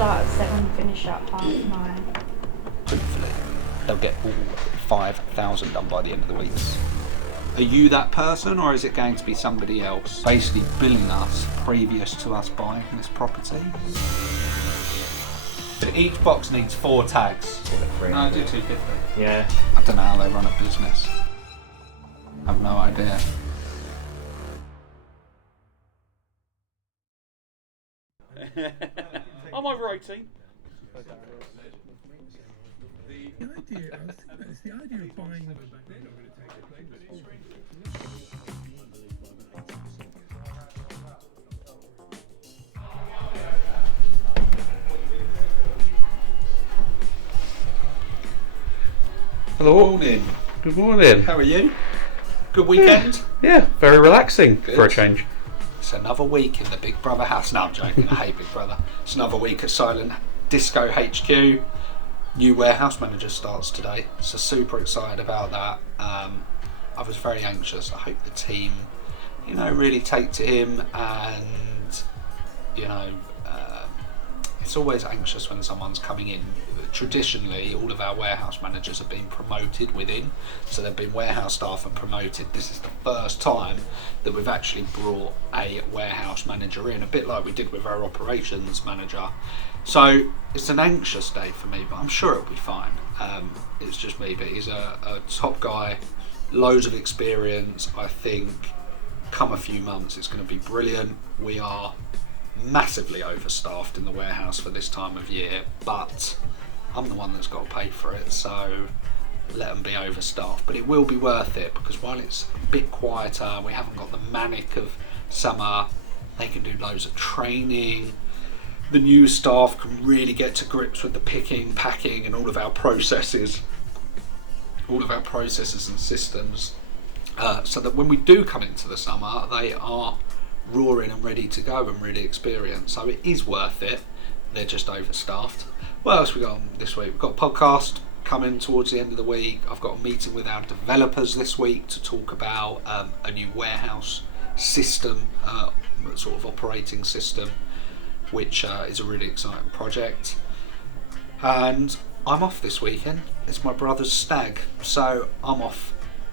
Start at 7, finish at 9:30. Hopefully, they'll get all 5,000 done by the end of the week. Are you that person, or is it going to be somebody else basically billing us previous to us buying this property? Each box needs 4 tags. No, I do 250. Yeah. I don't know how they run a business. I've no idea. I'm over 18. It's the idea of buying. Hello. Morning. Good morning. How are you? Good weekend? Yeah, very relaxing Good. for a change. It's another week in the Big Brother house. No, I'm joking. I hate Big Brother. It's another week at Silent Disco HQ. New warehouse manager starts today, so super excited about that. I was very anxious. I hope the team, really take to him, and it's always anxious when someone's coming in. Traditionally, all of our warehouse managers have been promoted within, so they've been warehouse staff and promoted. This is the first time that we've actually brought a warehouse manager in, a bit like we did with our operations manager. So it's an anxious day for me, but I'm sure it'll be fine. It's just me, but he's a top guy, loads of experience. I think come a few months it's going to be brilliant. We are massively overstaffed in the warehouse for this time of year, but I'm the one that's got to pay for it, so let them be overstaffed. But it will be worth it, because while it's a bit quieter, we haven't got the manic of summer, they can do loads of training. The new staff can really get to grips with the picking, packing, and all of our processes and systems, so that when we do come into the summer, they are roaring and ready to go and really experienced. So it is worth it. They're just overstaffed. What else we got on this week? We've got a podcast coming towards the end of the week. I've got a meeting with our developers this week to talk about a new warehouse system, sort of operating system, which is a really exciting project. And I'm off this weekend. It's my brother's stag, so I'm off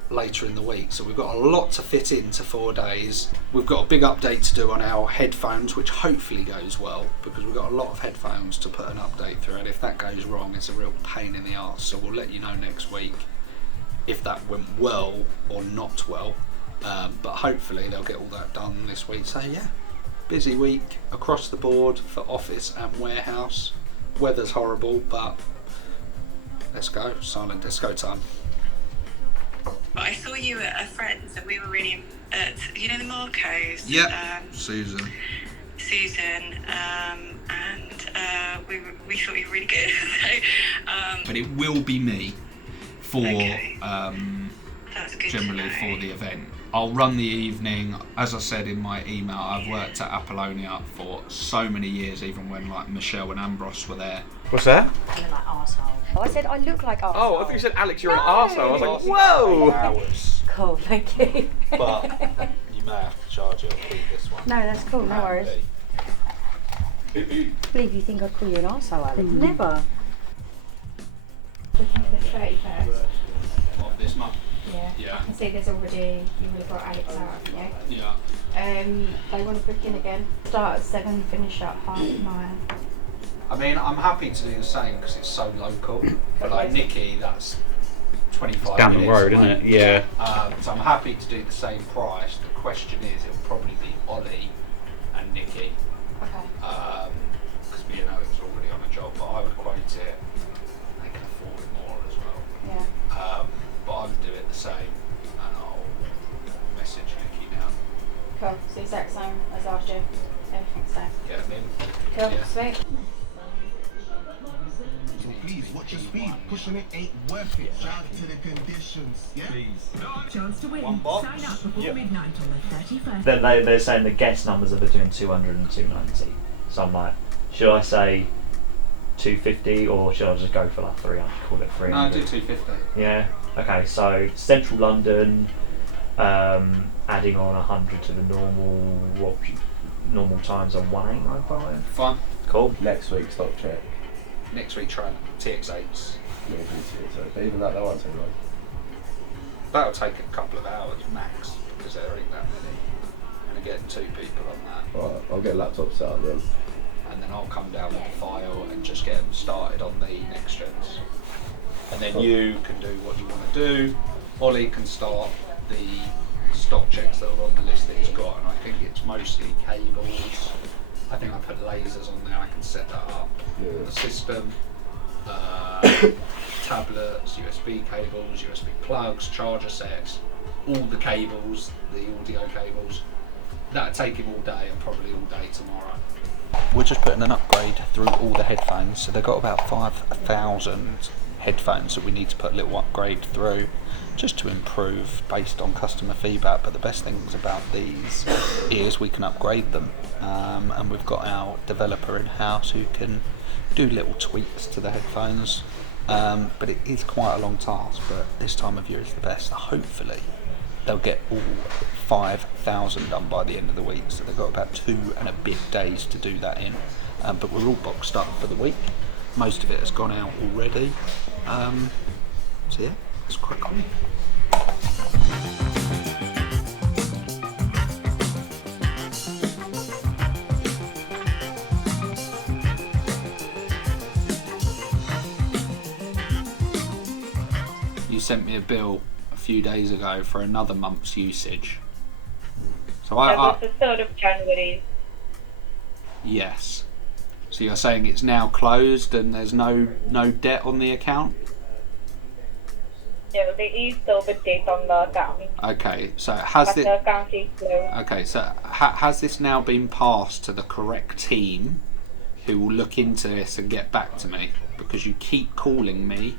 later in the week. So we've got a lot to fit into 4 days. We've got a big update to do on our headphones, which hopefully goes well, because we've got a lot of headphones to put an update through, and if that goes wrong, it's a real pain in the arse. So we'll let you know next week if that went well or not well, but hopefully they'll get all that done this week. So yeah, busy week across the board for office and warehouse. Weather's horrible, but let's go. Silent disco time. I saw you at a friend's, and we were really at, the Marcos. Yeah. Susan, and we thought you were really good. So, but it will be me for okay. That's good generally to know. for the event. I'll run the evening. As I said in my email, I've worked at Apollonia for so many years, even when like Michelle and Ambrose were there. What's that? I look like arsehole. Oh, I said I look like arsehole. Oh, I thought you said, Alex, you're No. an arsehole. I was like, Lasted whoa! 8 hours, Cool, thank you. but you may have to charge it or keep this one. No, that's cool, no worries. I believe you think I'd call you an arsehole, Alex. Never. Looking at the 31st. Of this month. Yeah. Yeah. I can see there's already, you would have brought Alex out, haven't you? Yeah. They want to book in again. Start at 7, finish at 9:30. I mean, I'm happy to do the same because it's so local. But like Nikki, that's 25 Down the minutes road, away. isn't it? Yeah. So I'm happy to do the same price. The question is, it'll probably be Ollie and Nikki. Okay. Because it was already on a job, but I would quote it. They can afford it more as well. Yeah. But I would do it the same, and I'll message Nikki now. Cool. So exact same as last year. Everything's the same. Get them in. Cool. Yeah. Sweet. So please, watch your speed. Pushing it ain't worth it. Shout out to the conditions, yeah? Chance to win. One box. Sign up before midnight on the 31st. They're saying the guess numbers are between 200 and 290. So I'm like, should I say 250 or should I just go for like 300? Call it 300. No, do 250. Yeah. Okay. So central London, adding on 100 to the normal times on 1895. Fine. Cool. Next week, stock check. Next week, try TX8s. Yeah, but even that won't take long. That'll take a couple of hours max because there ain't that many. And again, 2 people on that. Alright, I'll get laptops set up then. And then I'll come down with the file and just get them started on the next gens. And then you can do what you want to do. Ollie can start the stock checks that are on the list that he's got, and I think it's mostly cables. I think I put lasers on there, I can set that up. Yeah. The system, tablets, USB cables, USB plugs, charger sets, all the cables, the audio cables. That'll take him all day and probably all day tomorrow. We're just putting an upgrade through all the headphones, so they've got about 5,000 headphones that we need to put a little upgrade through just to improve based on customer feedback. But the best things about these is we can upgrade them, and we've got our developer in house who can do little tweaks to the headphones, but it is quite a long task, but this time of year is the best. Hopefully they'll get all 5,000 done by the end of the week, so they've got about 2 and a bit days to do that in, but we're all boxed up for the week. Most of it has gone out already, so yeah, let's crack on. You sent me a bill a few days ago for another month's usage. So That was the 3rd of January. Yes. So you're saying it's now closed and there's no debt on the account? Yeah, there is still the date on the account. Okay, so has But this? the account is closed. Okay, so has this now been passed to the correct team, who will look into this and get back to me? Because you keep calling me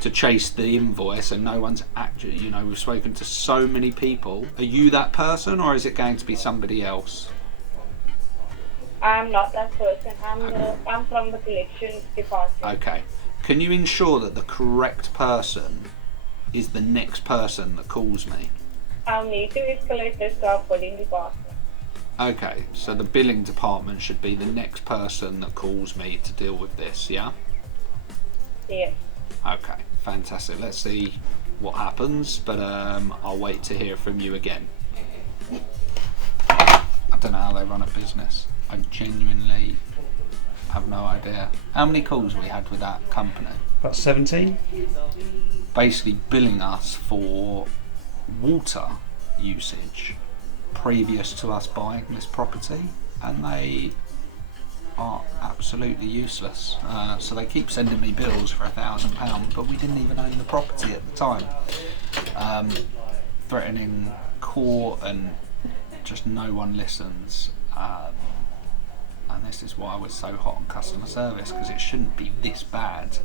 to chase the invoice and no one's actually, you know, we've spoken to so many people. Are you that person, or is it going to be somebody else? I'm not that person. I'm from the collections department. Okay. Can you ensure that the correct person is the next person that calls me? I'll need to escalate this to our billing department. Okay, so the billing department should be the next person that calls me to deal with this, yeah? Yes. Okay, fantastic. Let's see what happens, but I'll wait to hear from you again. I don't know how they run a business. I genuinely have no idea. How many calls we had with that company? About 17? Basically billing us for water usage previous to us buying this property, and they are absolutely useless. So they keep sending me bills for £1,000, but we didn't even own the property at the time. Threatening court, and just no one listens. And this is why we're so hot on customer service, because it shouldn't be this bad.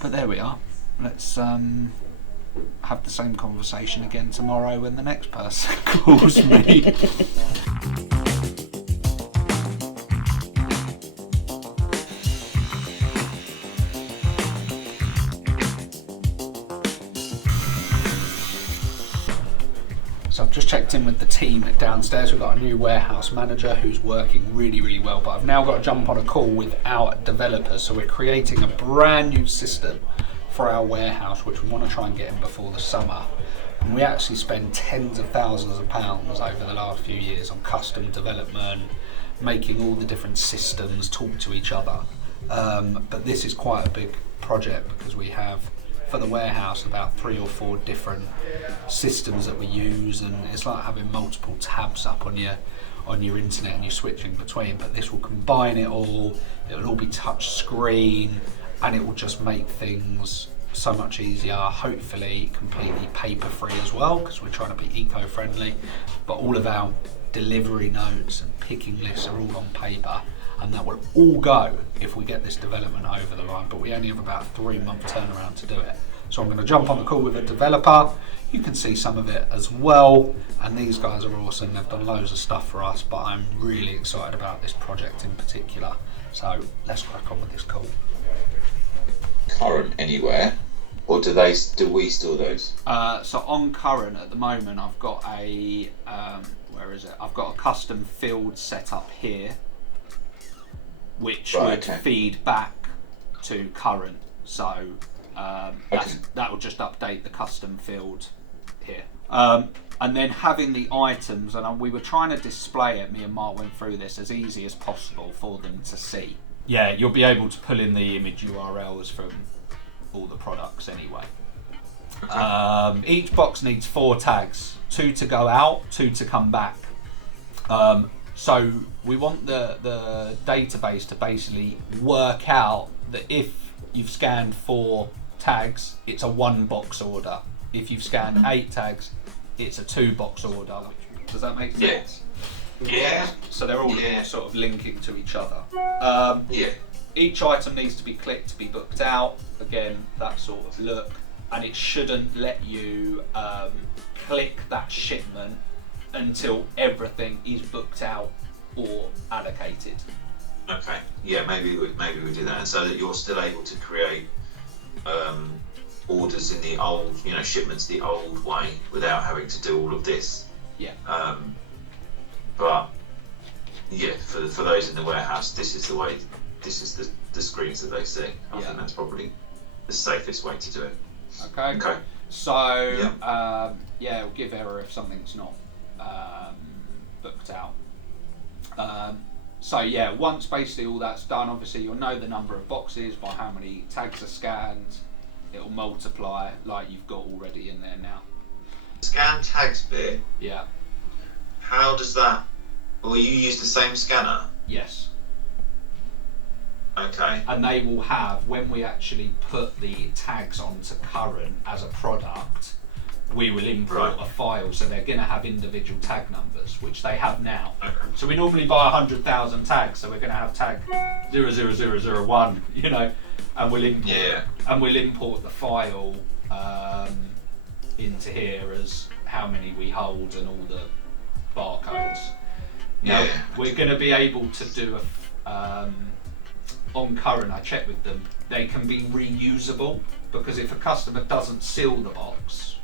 But there we are. Let's have the same conversation again tomorrow when the next person calls me. So I've just checked in with the team downstairs. We've got a new warehouse manager who's working really, really well, but I've now got to jump on a call with our developers. So we're creating a brand new system for our warehouse, which we want to try and get in before the summer. And we actually spend tens of thousands of pounds over the last few years on custom development, making all the different systems talk to each other. But this is quite a big project, because we have, for the warehouse, about 3 or 4 different systems that we use, and it's like having multiple tabs up on your internet and you're switching between. But this will combine it all. It will all be touch screen, and it will just make things so much easier. Hopefully completely paper free as well, because we're trying to be eco-friendly. But all of our delivery notes and picking lists are all on paper, and that will all go if we get this development over the line. But we only have about a 3-month turnaround to do it. So I'm going to jump on the call with a developer. You can see some of it as well, and these guys are awesome. They've done loads of stuff for us, but I'm really excited about this project in particular. So let's crack on with this call. Current anywhere, or do we store those? So on Current at the moment, I've got a where is it? I've got a custom field set up here. which Right, would okay. feed back to current. So that will just update the custom field here. And then having the items, and we were trying to display it, me and Mark went through this as easy as possible for them to see. Yeah, you'll be able to pull in the image URLs from all the products anyway. Okay. Each box needs 4 tags, 2 to go out, 2 to come back. So we want the database to basically work out that if you've scanned 4 tags, it's a 1 box order. If you've scanned 8 tags, it's a 2 box order. Does that make sense? Yeah. So they're all sort of linking to each other. Each item needs to be clicked to be booked out. Again, that sort of look. And it shouldn't let you click that shipment until everything is booked out or allocated. Okay. Yeah, maybe we do that, and so that you're still able to create orders in the old, shipments the old way without having to do all of this. Yeah. But yeah, for those in the warehouse, this is the way. This is the screens that they see. I think that's probably the safest way to do it. Okay. Okay. So it'll give error if something's not booked out. Once basically all that's done, obviously you'll know the number of boxes by how many tags are scanned. It'll multiply like you've got already in there now. Scan tags bit. Yeah. How does that? Will you use the same scanner? Yes. Okay. And they will have, when we actually put the tags onto current as a product, we will import a file, so they're going to have individual tag numbers, which they have now. Okay. So we normally buy 100,000 tags, so we're going to have tag 00001, and we'll import the file into here as how many we hold and all the barcodes. Now we're going to be able to do on current, I checked with them, they can be reusable, because if a customer doesn't seal the box,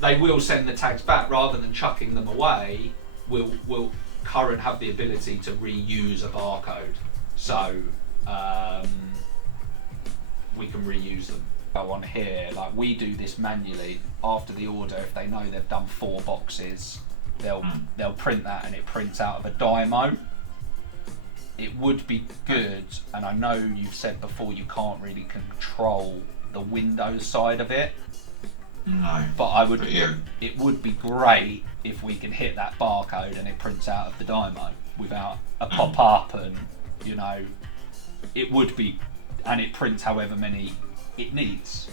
they will send the tags back. Rather than chucking them away, will current have the ability to reuse a barcode, so we can reuse them. Go on here, like we do this manually after the order. If they know they've done 4 boxes, they'll print that, and it prints out of a dymo. It would be good, and I know you've said before you can't really control the Windows side of it. No. But it would be great if we can hit that barcode and it prints out of the dymo without a pop-up, and it would be, and it prints however many it needs.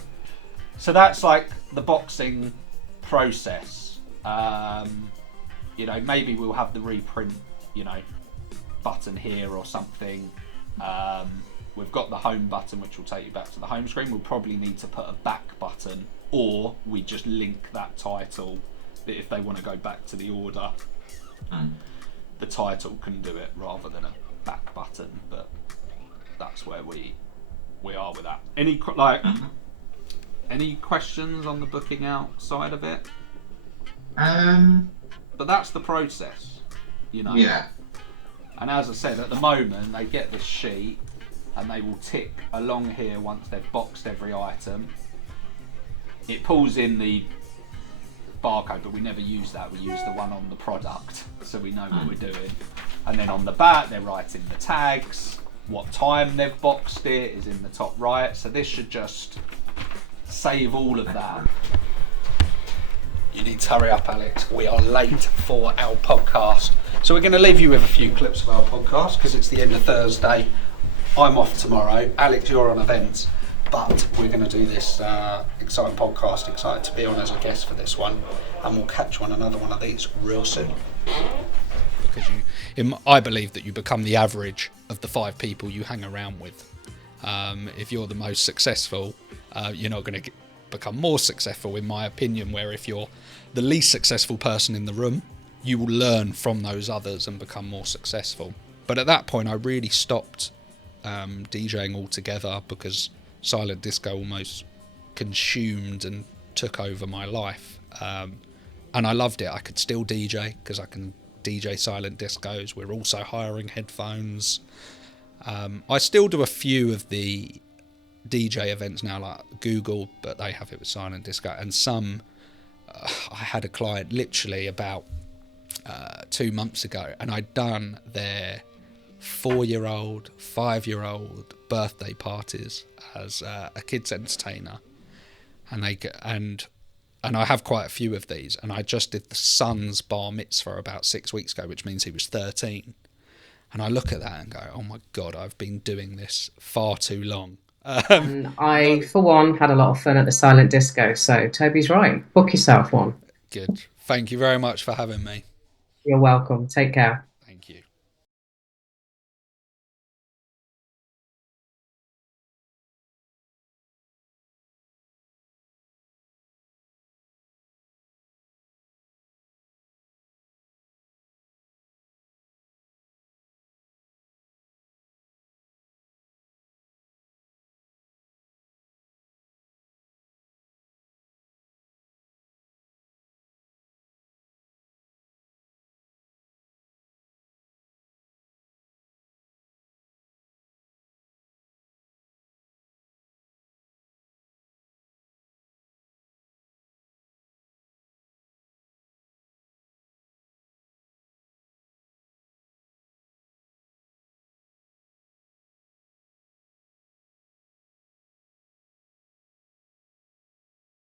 So that's like the boxing process. Maybe we'll have the reprint, button here or something. We've got the home button, which will take you back to the home screen. We'll probably need to put a back button, or we just link that title, that if they want to go back to the order, the title can do it rather than a back button. But that's where we are with that. Any questions on the booking out side of it? But that's the process, Yeah. And as I said, at the moment they get this sheet and they will tick along here once they've boxed every item. It pulls in the barcode, but we never use that. We use the one on the product, so we know what we're doing. And then on the back they're writing the tags, what time they've boxed it is in the top right. So this should just save all of that. You need to hurry up, Alex. We are late for our podcast. So we're going to leave you with a few clips of our podcast because it's the end of Thursday. I'm off tomorrow. Alex, you're on events. But we're going to do this exciting podcast. Excited to be on as a guest for this one. And we'll catch another one of these real soon. Because I believe that you become the average of the 5 people you hang around with. If you're the most successful, you're not going to become more successful, in my opinion, where if you're the least successful person in the room, you will learn from those others and become more successful. But at that point I really stopped DJing altogether, because silent disco almost consumed and took over my life, and I loved it. I could still DJ because I can DJ silent discos. We're also hiring headphones, I still do a few of the DJ events now, like Google, but they have it with silent disco, and some. I had a client literally about 2 months ago, and I'd done their 4-year-old, 5-year-old birthday parties as a kids entertainer, and I have quite a few of these, and I just did the son's bar mitzvah about 6 weeks ago, which means he was 13, and I look at that and go, oh my god, I've been doing this far too long. And I, for one, had a lot of fun at the silent disco, so Toby's right. Book yourself one. Good. Thank you very much for having me. You're welcome. Take care.